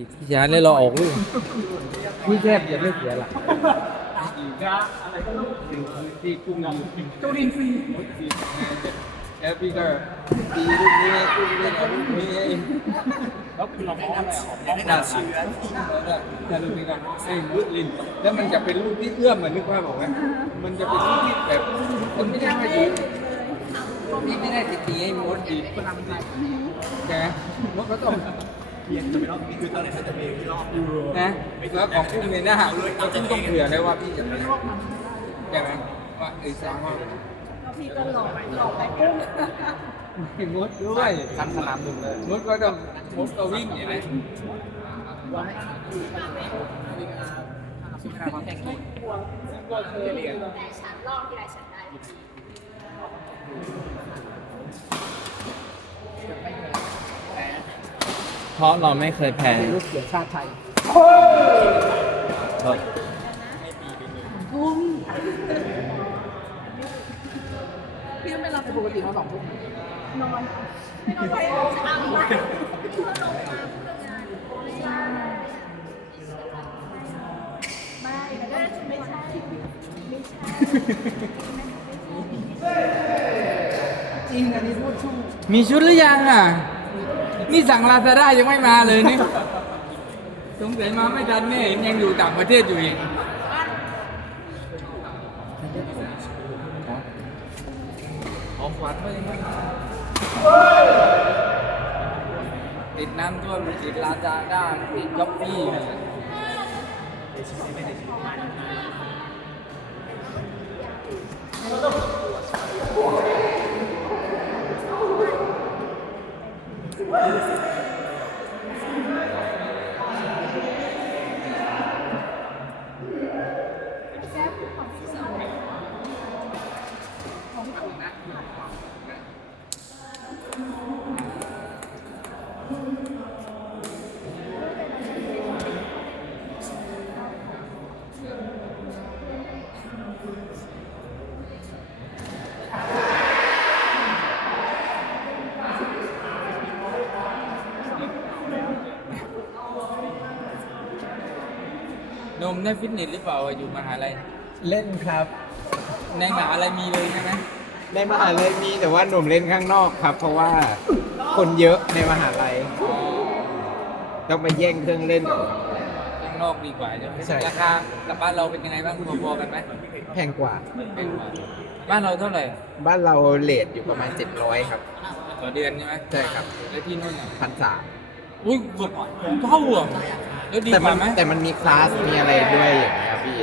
อีกที่ชาเลยเราออกลูกพี่แทบจะไม่เสียหลักที่กุ้งจุลินทรีย์แล้วพี่ก็ตีลูกนี้ลูกนี้เอาลูกนี้แล้วคือเราไม่ทำอะไรของป้องกันเชื้อแต่ลูกนี้ก็เส้นลูกลิ้นแล้วมันจะเป็นลูกที่เอื้อมเหมือนนึกว่าบอกว่ามันจะเป็นลูกที่แบบมันไม่ได้มาอยู่นี่ไม่ได้จะตีให้มดอีกใช่ไหมมดก็ต้อง คือตอนนี้เขาจะมีรอบนะแล้วของกุ้งในหน้าเราต้องต้องเผื่อเลยว่าพี่จะไปใช่ไหมว่าไอ้สามว่าแล้วพี่ก็หลอกหลอกไปกุ้งมีมดด้วยทำสนามดึงเลยมดก็ต้องมดก็วิ่งอย่างนี้แต่ฉันลอกที่ไรฉันได้ เพ ราะเราไม่เคยแพ้ลูกเสือชาติไทยเรากุ้งพี่ต้องไปรับปกติเขาสองทุ่มนอนไม่ต้องไปอาบน้ำเพื่อลงมาเพื่องานไม่ใช่ไม่ไม่ใช่ไม่ใช่ไม่ใช่จริงอันนี้พูดชู้มีชุดหรือยังอะ นี่สั่งลาซาด้ายังไม่มาเลยนี่สงสัยมาไม่ทันแม่เห็นยังอยู่ต่างประเทศอยู่อีกของขวัญไม่ได้ติดน้ำท่วมติดลาซาด้าติดจ็อกกี้แ Woo! ได้ฟิตเนสหรือเปล่าอยู่มหาลัยเล่นครับ ในมหาลัยมีเลยใช่ไหมในมหาลัยมีแต่ว่าหนุ่มเล่นข้างนอกครับ เพราะว่าคนเยอะในมหาลัยต้องไปแย่งเครื่องเล่นข้างนอกดีกว่าใช่ไหมใช่ ราคากับบ้านเราเป็นยังไงบ้างพอๆกันไหมแพงกว่าเป็นกว่าบ้านเราเท่าไหร่บ้านเราเลทอยู่ประมาณ 700 ครับต่อเดือนใช่ไหมใช่ครับ แล้วที่นู่นอะพันสามอุ้ยเกือบเท่าอะ แล้วดีแต่กมัว่านไหมแต่มันมีคลาสมีอะไรด้วยอย่างเงี้ยพี่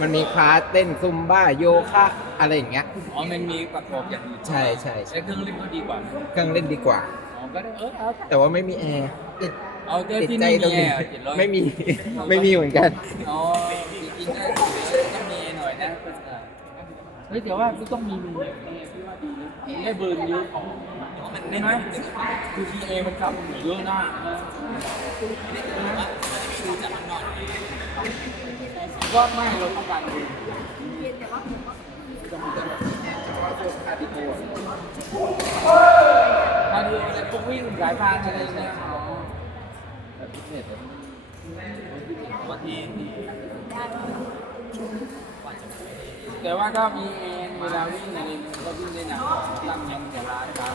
มันมีคลาสเต้นซุมบ้าโยคะอะไรอย่างเงี้ย อ๋อมันมีประกอบอย่างอื่นใช่ใช่ใช่ใช้เครื่องเล่นก็ดีกว่าไหมเครื่องเล่นดีกว่า อ๋อก็ได้เออเอาแต่ว่าไม่มีแอร์ติดเอาเจ้าติดที่ใจนี่ตรมีงแอนี้ร์เจ็ดร้อย ไม่มีไม่มีเหมือนกัน อ๋อจริงๆก็ต้องมีหน่อยนะเฮ้ยแต่ว่าก็ต้องมีมีได้เบิร์นเยอะมั นได้ไหมคือทีเอมันทำเยอะนะก็ไม่เราต้องการดูเย็นแต่ว่าผมก็คาร์ดิโอคาร์ดิโออะไรพวกวิ่งสายพานอะไรเนี่ยอ๋อแบบฟิเนสบางทีแต่ว่าก็มีเองเวลาวิ่งอะไรก็วิ่งได้หนักตั้งยังจะล้าตาม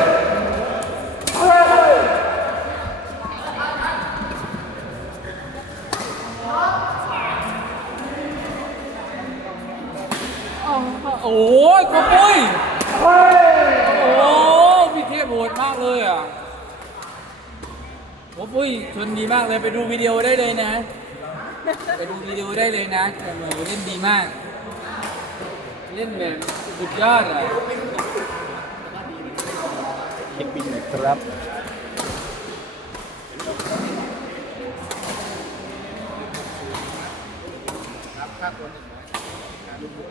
โอ้ยกระปุ้ย โอ้พี่เทพโหดมากเลยอะกระปุ้ยชนดีมากเลยไปดูวิดีโอได้เลยนะ ไปดูวิดีโอได้เลยนะแต่เหมือนเล่นดีมาก เล่นแบบสุดยอดเลยเฮปปี้นครับครับ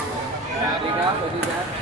สวัสดีครับ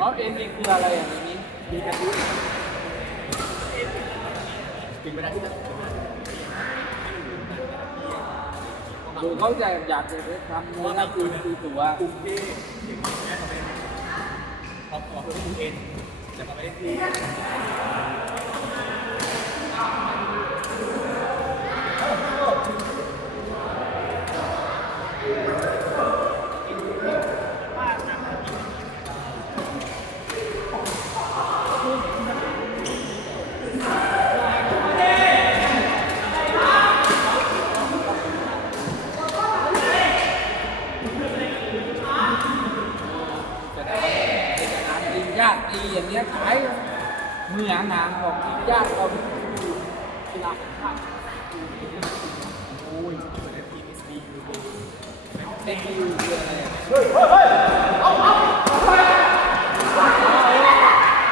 อ๋อเอ็นนี่คืออะไรอะในนี้มีกระดูกกินไม่ได้ที่นั่นหรือเขาจะอยากจะทำเนื้อคือคือตัวกลุ่มที่เขาขอเพื่อนกลุ่มเอ็นแต่เขาไม่ได้ที่ จะทำเป็นอาหารกินยากดี อย่างเงี้ยขายเมือหางหางบอกกินยากเรากีฬาของชาติโอ้ยเหมือนทีมเอสบียูเต็มที่คืออะไรอะ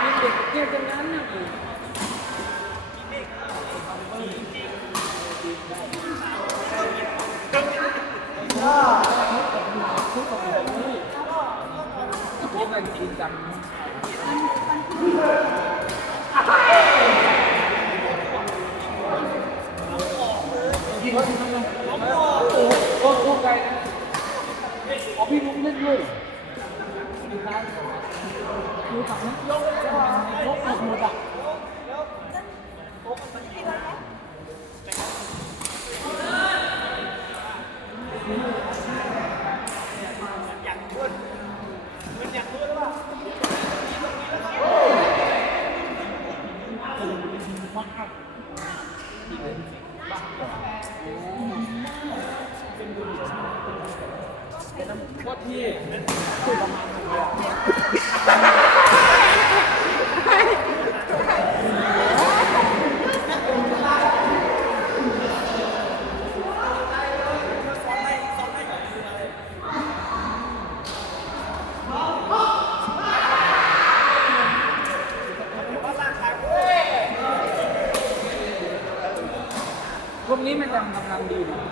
นี่เด็กเนี่ยตรงนั้นน่ะเออพวกกันจริงจัง ยิงเขาทำไมโอ้โหโอ้โหไกลนะอ๋อพี่ลุกเล่นด้วยดูครับดูฝั่งนั้นยกยกหมดห มดอะโคตรที่คือประมาณพวกนี้มันกำลังดีอยู่